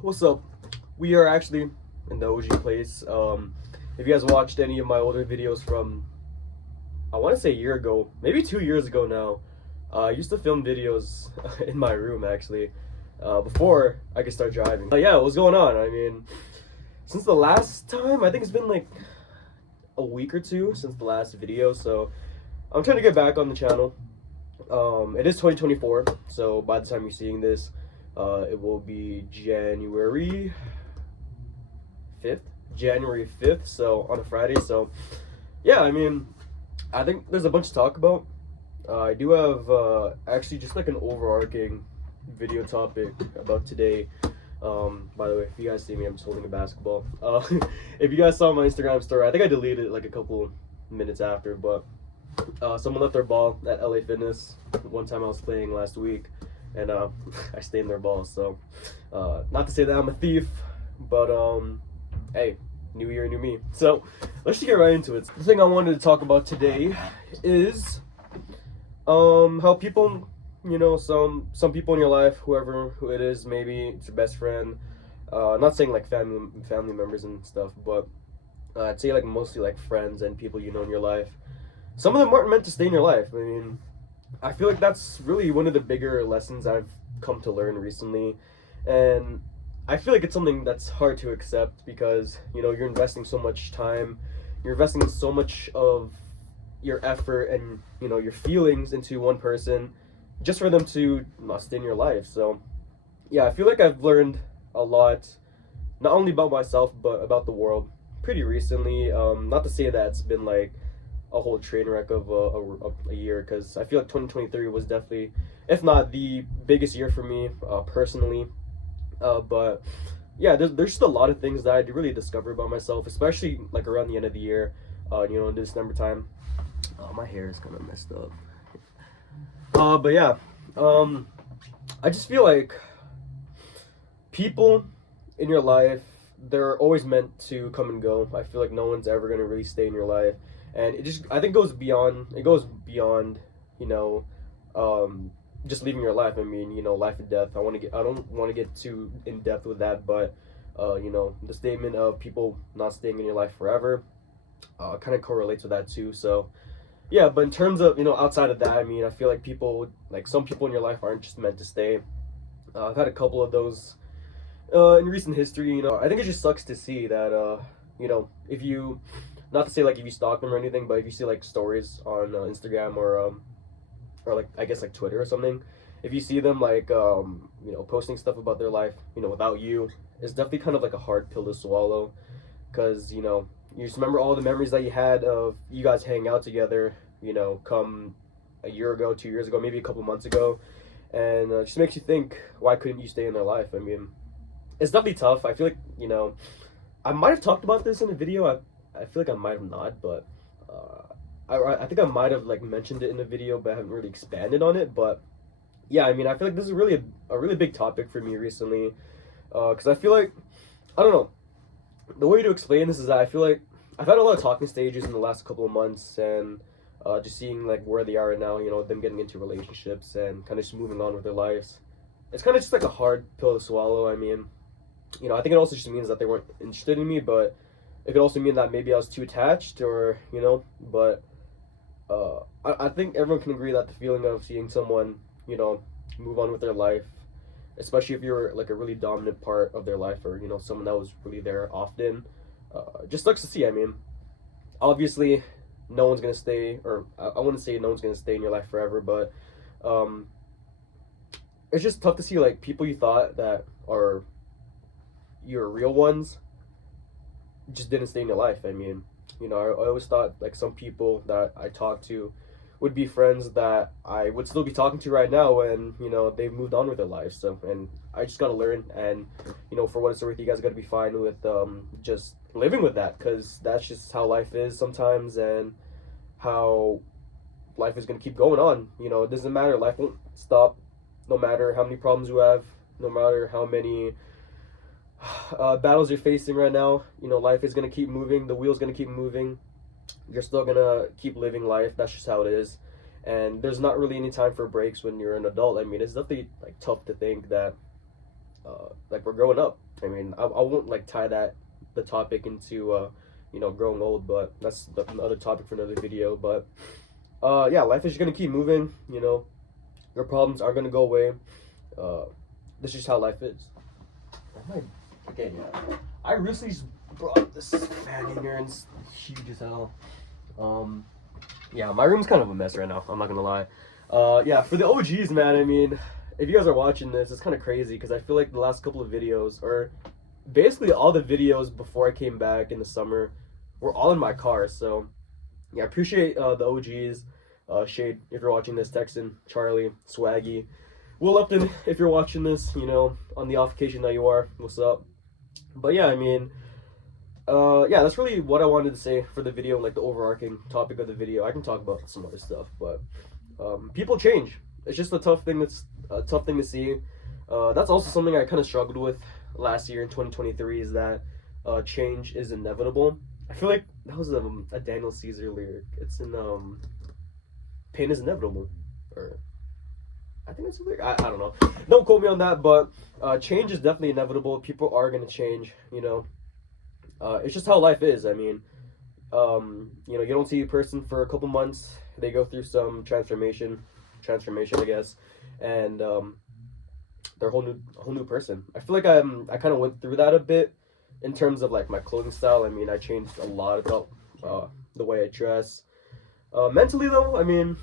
What's up? We are actually in the OG place. If you guys watched any of my older videos from, I want to say a year ago, maybe 2 years ago now, I used to film videos in my room actually, before I could start driving. Yeah, what's going on? I mean, since the last time, I think it's been like a week or two since the last video, so I'm trying to get back on the channel. It is 2024, so by the time you're seeing this, it will be January 5th. January 5th, so on a Friday. So, yeah, I mean, I think there's a bunch to talk about. I do have actually just like an overarching video topic about today. By the way, if you guys see me, I'm just holding a basketball. If you guys saw my Instagram story, I think I deleted it like a couple minutes after, but someone left their ball at LA Fitness one time I was playing last week, and I stained their ball. So, not to say that I'm a thief, but hey, new year, new me. So, let's just get right into it. The thing I wanted to talk about today is how people, some people in your life, who it is, maybe it's your best friend. Not saying like family members and stuff, but I'd say like mostly like friends and people you know in your life. Some of them aren't meant to stay in your life. I mean, I feel like that's really one of the bigger lessons I've come to learn recently. And I feel like it's something that's hard to accept because, you're investing so much time, you're investing so much of your effort and, your feelings into one person just for them to not stay in your life. So, yeah, I feel like I've learned a lot, not only about myself, but about the world pretty recently. Not to say that it's been like a whole train wreck of a year, because I feel like 2023 was definitely, if not the biggest year for me personally. But yeah, there's just a lot of things that I really discovered about myself, especially like around the end of the year, in December time. My hair is kind of messed up. But yeah, I just feel like people in your life, they're always meant to come and go. I feel like no one's ever gonna really stay in your life, and I think goes beyond. It goes beyond, just leaving your life. I mean, life and death. I don't want to get too in depth with that, but the statement of people not staying in your life forever, kind of correlates with that too. So, yeah. But in terms of outside of that, I mean, I feel like some people in your life aren't just meant to stay. I've had a couple of those in recent history. I think it just sucks to see that if you, not to say like if you stalk them or anything, but if you see like stories on Instagram or like I guess like Twitter or something, if you see them like posting stuff about their life without you, it's definitely kind of like a hard pill to swallow, because you just remember all the memories that you had of you guys hanging out together, come a year ago, 2 years ago, maybe a couple months ago, and it just makes you think, why couldn't you stay in their life? I mean, it's definitely tough. I feel like I might have talked about this in a video. I feel like I might have not, but I think I might have like mentioned it in a video, but I haven't really expanded on it. But yeah, I mean, I feel like this is really a really big topic for me recently, because I feel like, I don't know, the way to explain this is that I feel like I've had a lot of talking stages in the last couple of months, and just seeing like where they are right now, them getting into relationships and kind of just moving on with their lives. It's kind of just like a hard pill to swallow. I mean, I think it also just means that they weren't interested in me, but it could also mean that maybe I was too attached, or but I think everyone can agree that the feeling of seeing someone move on with their life, especially if you're like a really dominant part of their life, or someone that was really there often, just sucks to see. I mean, obviously no one's gonna stay, or I wouldn't say no one's gonna stay in your life forever, but it's just tough to see like people you thought that are your real ones just didn't stay in your life. I mean, I always thought like some people that I talked to would be friends that I would still be talking to right now, and they've moved on with their lives. So, and I just gotta learn, and for what it's worth, you guys gotta be fine with just living with that, because that's just how life is sometimes, and how life is gonna keep going on. It doesn't matter. Life won't stop, no matter how many problems you have, no matter how many battles you're facing right now. Life is gonna keep moving. The wheel's gonna keep moving. You're still gonna keep living life. That's just how it is. And there's not really any time for breaks when you're an adult. I mean, it's definitely like tough to think that like we're growing up. I mean, I won't like tie the topic into growing old, but that's another topic for another video. But yeah, life is gonna keep moving. Your problems are gonna go away. This is just how life is. Again, yeah. I recently just brought this fan in here and it's huge as hell. Yeah, my room's kind of a mess right now. I'm not gonna lie. Yeah, for the OGs, man. I mean, if you guys are watching this, it's kind of crazy because I feel like the last couple of videos, or basically all the videos before I came back in the summer, were all in my car. So yeah, I appreciate the OGs. Shade, if you're watching this, Texan, Charlie, Swaggy, Will Upton, if you're watching this, on the off occasion that you are, what's up? But yeah, I mean, yeah, that's really what I wanted to say for the video, like the overarching topic of the video. I can talk about some other stuff, but people change. It's just a tough thing to see. That's also something I kind of struggled with last year in 2023, is that change is inevitable. I feel like that was a Daniel Caesar lyric. It's in pain is inevitable, or I think it's a lyric. I don't know. Don't quote me on that, but change is definitely inevitable. People are gonna change. It's just how life is. I mean, you don't see a person for a couple months. They go through some transformation, I guess, and they're a whole new person. I feel like I kind of went through that a bit in terms of like my clothing style. I mean, I changed a lot about the way I dress. Mentally though, I mean,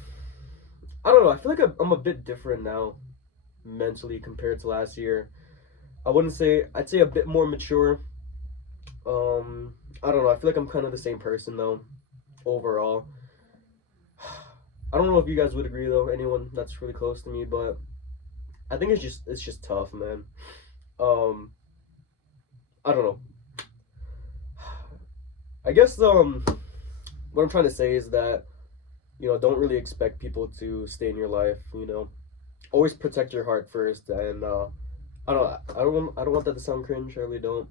I don't know. I feel like I'm a bit different now, mentally, compared to last year. I'd say a bit more mature. I don't know. I feel like I'm kind of the same person though, overall. I don't know if you guys would agree though. Anyone that's really close to me, but I think it's just tough, man. I don't know. I guess what I'm trying to say is that don't really expect people to stay in your life. Always protect your heart first, and I don't want that to sound cringe. I really don't.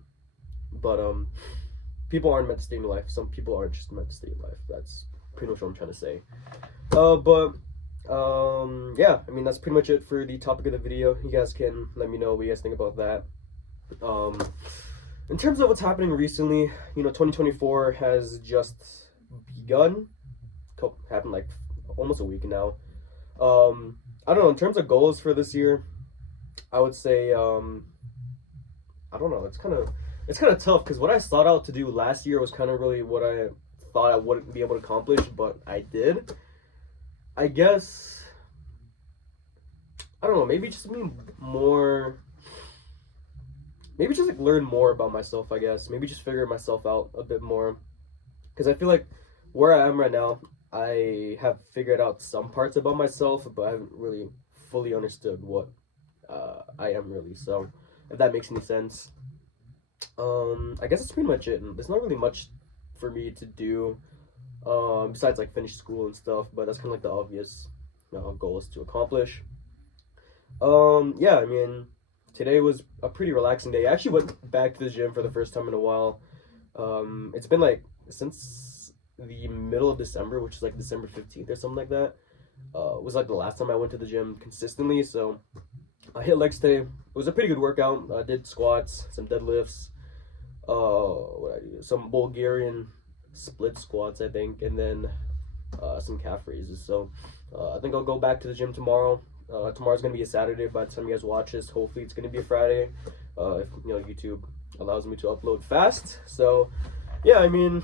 But people aren't meant to stay in your life. Some people aren't just meant to stay in life. That's pretty much what I'm trying to say. But yeah, I mean, that's pretty much it for the topic of the video. You guys can let me know what you guys think about that. In terms of what's happening recently, 2024 has just begun. Happened like almost a week now. I don't know. In terms of goals for this year, I would say I don't know. It's kind of tough because what I sought out to do last year was kind of really what I thought I wouldn't be able to accomplish, but I did. I guess I don't know. Maybe just like learn more about myself. I guess maybe just figure myself out a bit more, because I feel like where I am right now, I have figured out some parts about myself, but I haven't really fully understood what I am really. So, if that makes any sense. I guess that's pretty much it. There's not really much for me to do besides like finish school and stuff, but that's kind of like the obvious goal is to accomplish. Yeah, I mean, today was a pretty relaxing day. I actually went back to the gym for the first time in a while. It's been like since the middle of December, which is like December 15th or something like that. Was like the last time I went to the gym consistently. So I hit legs today. It was a pretty good workout. I did squats, some deadlifts, what I do, some Bulgarian split squats, I think, and then some calf raises. So I think I'll go back to the gym tomorrow. Tomorrow's gonna be a Saturday. By the time you guys watch this, hopefully it's gonna be a Friday. If YouTube allows me to upload fast. So yeah, I mean,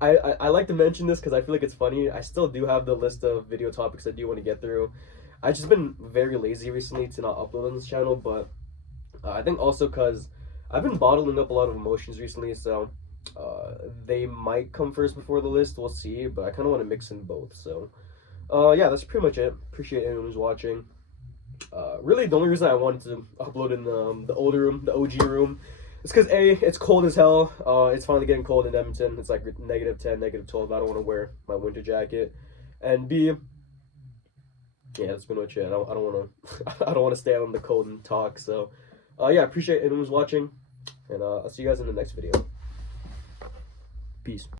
I like to mention this because I feel like it's funny. I still do have the list of video topics I do want to get through. I've just been very lazy recently to not upload on this channel, but I think also because I've been bottling up a lot of emotions recently, so they might come first before the list. We'll see, but I kind of want to mix in both. So yeah, that's pretty much it. Appreciate anyone who's watching. Really, the only reason I wanted to upload in the older room, the OG room, is because A, it's cold as hell. It's finally getting cold in Edmonton. It's like -10, -12. I don't want to wear my winter jacket. And B, yeah, that's pretty much it. I don't want to I don't want to stay out in the cold and talk. So yeah, appreciate anyone who's watching, and I'll see you guys in the next video. Peace.